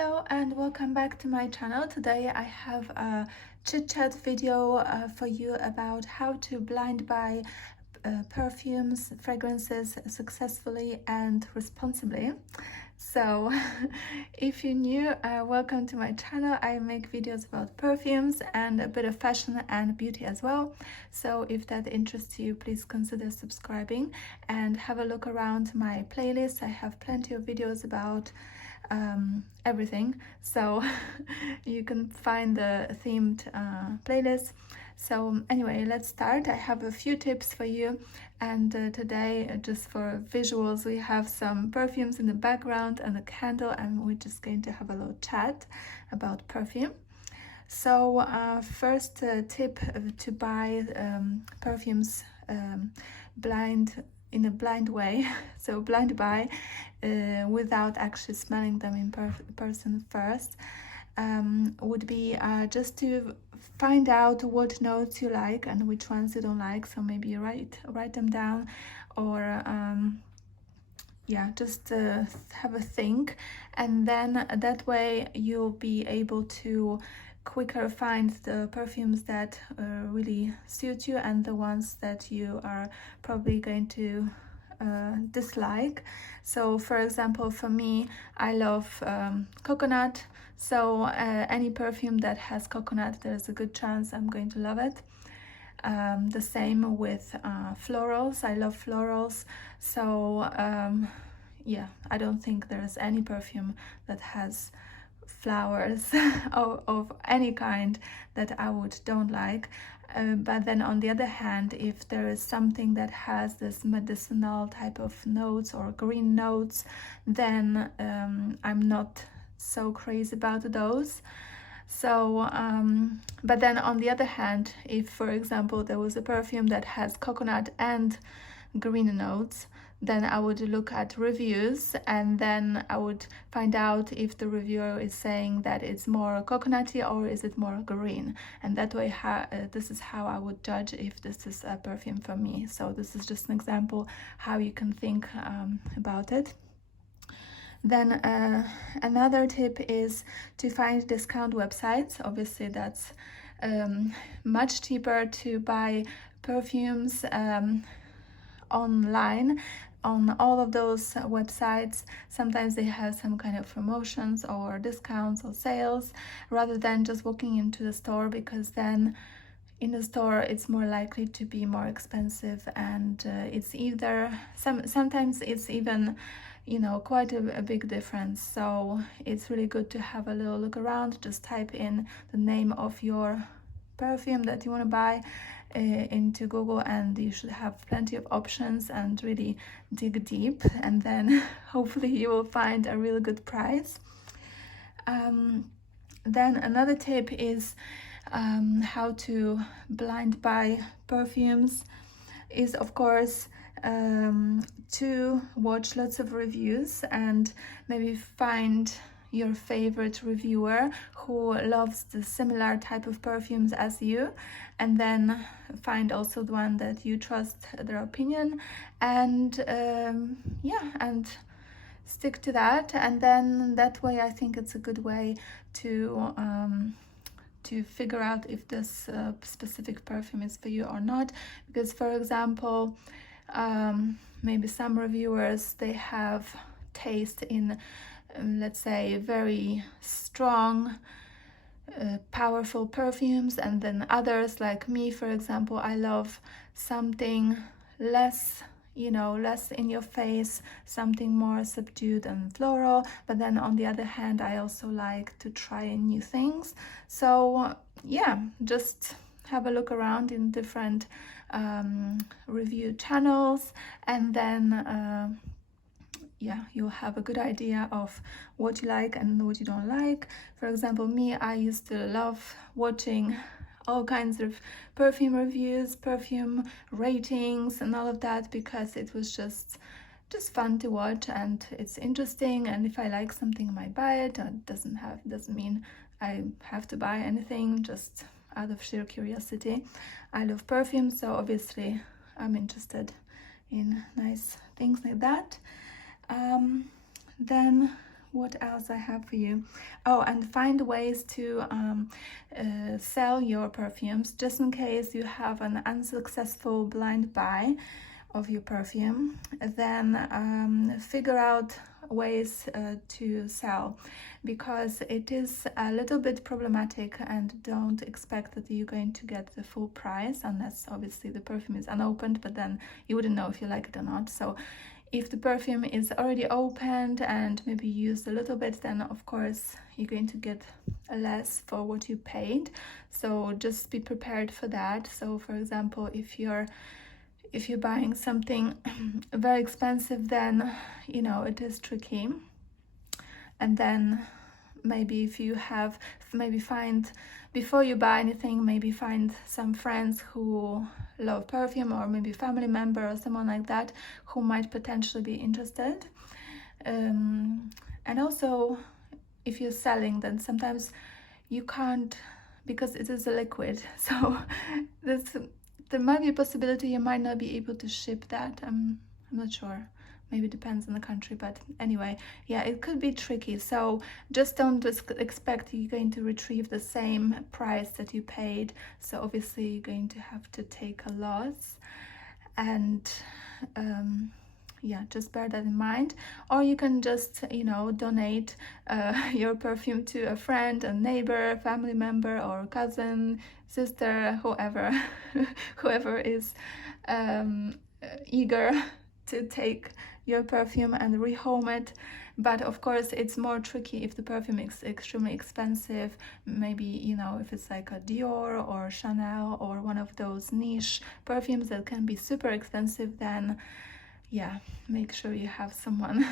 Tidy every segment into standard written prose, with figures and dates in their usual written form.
Hello and welcome back to my channel. Today I have a chit chat video for you about how to blind buy perfumes, fragrances successfully and responsibly. So if you're new, welcome to my channel. I make videos about perfumes and a bit of fashion and beauty as well. So if that interests you, please consider subscribing and have a look around my playlist. I have plenty of videos about everything, so you can find the themed playlist. So anyway, let's start. I have a few tips for you, and today, just for visuals, we have some perfumes in the background and a candle, and we're just going to have a little chat about perfume. So first tip to buy perfumes in a blind way, so blind buy without actually smelling them in person first, would be just to find out what notes you like and which ones you don't like. So maybe you write them down, or yeah, just have a think, and then that way you'll be able to quicker find the perfumes that really suit you and the ones that you are probably going to dislike. So for example, for me, I love coconut, so any perfume that has coconut, there's a good chance I'm going to love it. The same with florals. I love florals, so yeah, I don't think there's any perfume that has flowers of any kind that I don't like. But then on the other hand, if there is something that has this medicinal type of notes or green notes, then I'm not so crazy about those. So but then on the other hand, if for example there was a perfume that has coconut and green notes, then I would look at reviews, and then I would find out if the reviewer is saying that it's more coconutty or is it more green, and that way this is how I would judge if this is a perfume for me. So this is just an example how you can think about it. Then another tip is to find discount websites. Obviously that's much cheaper to buy perfumes online. On all of those websites, sometimes they have some kind of promotions or discounts or sales, rather than just walking into the store, because then in the store it's more likely to be more expensive, and it's either sometimes it's even, you know, quite a big difference. So it's really good to have a little look around. Just type in the name of your perfume that you want to buy into Google, and you should have plenty of options, and really dig deep, and then hopefully you will find a really good price. Then another tip is how to blind buy perfumes is, of course, to watch lots of reviews and maybe find your favorite reviewer who loves the similar type of perfumes as you, and then find also the one that you trust their opinion, and yeah, and stick to that. And then that way I think it's a good way to figure out if this specific perfume is for you or not. Because for example, maybe some reviewers, they have taste in let's say very strong powerful perfumes, and then others, like me for example, I love something less, you know, less in your face, something more subdued and floral. But then on the other hand, I also like to try new things. So yeah, just have a look around in different review channels, and then yeah, you'll have a good idea of what you like and what you don't like. For example, me, I used to love watching all kinds of perfume reviews, perfume ratings and all of that, because it was just fun to watch, and it's interesting, and if I like something I might buy it. It doesn't mean I have to buy anything, just out of sheer curiosity. I love perfume, so obviously I'm interested in nice things like that. Then what else I have for you? Oh, and find ways to sell your perfumes, just in case you have an unsuccessful blind buy of your perfume. Then figure out ways to sell, because it is a little bit problematic, and don't expect that you're going to get the full price unless obviously the perfume is unopened, but then you wouldn't know if you like it or not. So if the perfume is already opened and maybe used a little bit, then of course you're going to get less for what you paid. So just be prepared for that. So for example, if you're buying something very expensive, then it is tricky. And then maybe if you have, find, before you buy anything, maybe find some friends who love perfume, or maybe family member or someone like that who might potentially be interested. And also, if you're selling, then sometimes you can't, because it is a liquid, so there might be a possibility you might not be able to ship that. I'm not sure. Maybe it depends on the country, but anyway, yeah, it could be tricky. So just don't expect you're going to retrieve the same price that you paid. So obviously you're going to have to take a loss, and yeah, just bear that in mind. Or you can just donate your perfume to a friend, a neighbor, family member, or cousin, sister, whoever is eager to take your perfume and rehome it. But of course it's more tricky if the perfume is extremely expensive. Maybe if it's like a Dior or Chanel or one of those niche perfumes that can be super expensive, then yeah, make sure you have someone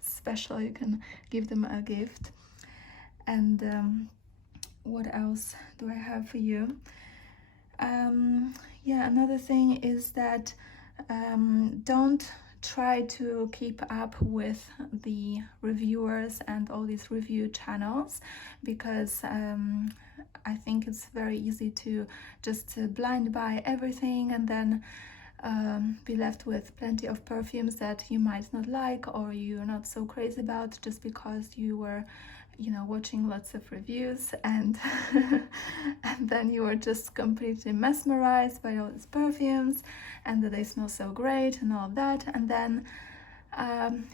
special you can give them a gift. And what else do I have for you? Yeah, another thing is that don't try to keep up with the reviewers and all these review channels, because I think it's very easy to just blind buy everything, and then be left with plenty of perfumes that you might not like, or you're not so crazy about, just because you were watching lots of reviews, and and then you were just completely mesmerized by all these perfumes, and that they smell so great and all of that, and then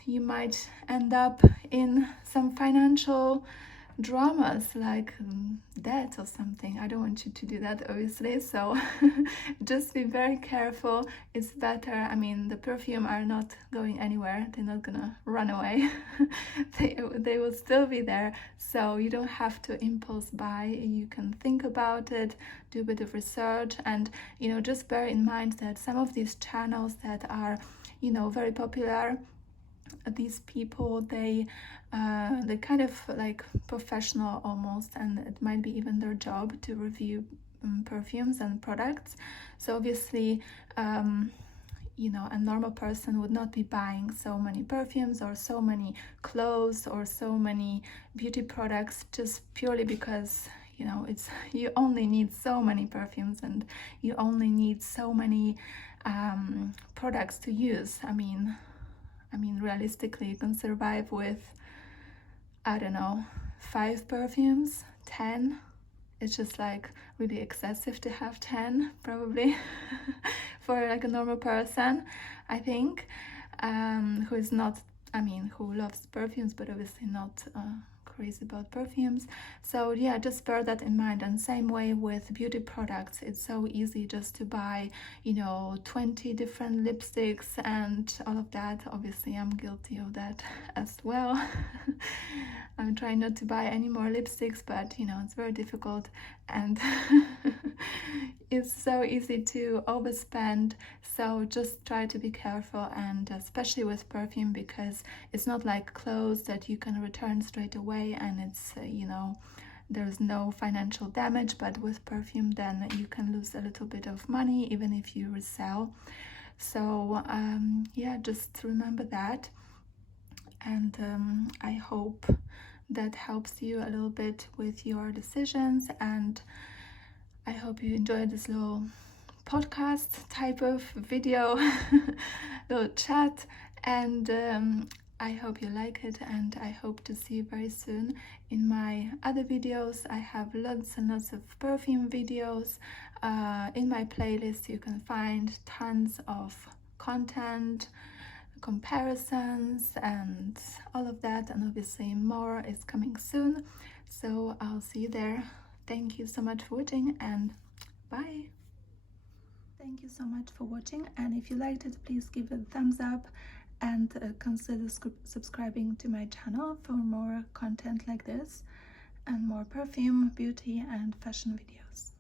you might end up in some financial dramas, like debt or something. I don't want you to do that, obviously, so just be very careful. It's better, I mean, the perfume are not going anywhere, they're not gonna run away. they will still be there, so you don't have to impulse buy. You can think about it, do a bit of research, and just bear in mind that some of these channels that are very popular, these people, they kind of like professional almost, and it might be even their job to review perfumes and products. So obviously a normal person would not be buying so many perfumes or so many clothes or so many beauty products just purely because you only need so many perfumes and you only need so many products to use. I mean, realistically, you can survive with, I don't know, 5 perfumes, 10. It's just like really excessive to have 10, probably, for like a normal person, I think, who is not, who loves perfumes, but obviously not crazy about perfumes. So yeah, just bear that in mind. And same way with beauty products, it's so easy just to buy 20 different lipsticks and all of that. Obviously I'm guilty of that as well. I'm trying not to buy any more lipsticks, but it's very difficult, and it's so easy to overspend. So just try to be careful, and especially with perfume, because it's not like clothes that you can return straight away and it's there's no financial damage. But with perfume, then you can lose a little bit of money even if you resell. So yeah, just remember that, and I hope that helps you a little bit with your decisions, and I hope you enjoyed this little podcast type of video, little chat, and I hope you like it, and I hope to see you very soon in my other videos. I have lots and lots of perfume videos. In my playlist you can find tons of content, comparisons, and all of that, and obviously more is coming soon. So I'll see you there. Thank you so much for watching, and bye. Thank you so much for watching, and if you liked it, please give it a thumbs up and consider subscribing to my channel for more content like this and more perfume, beauty and fashion videos.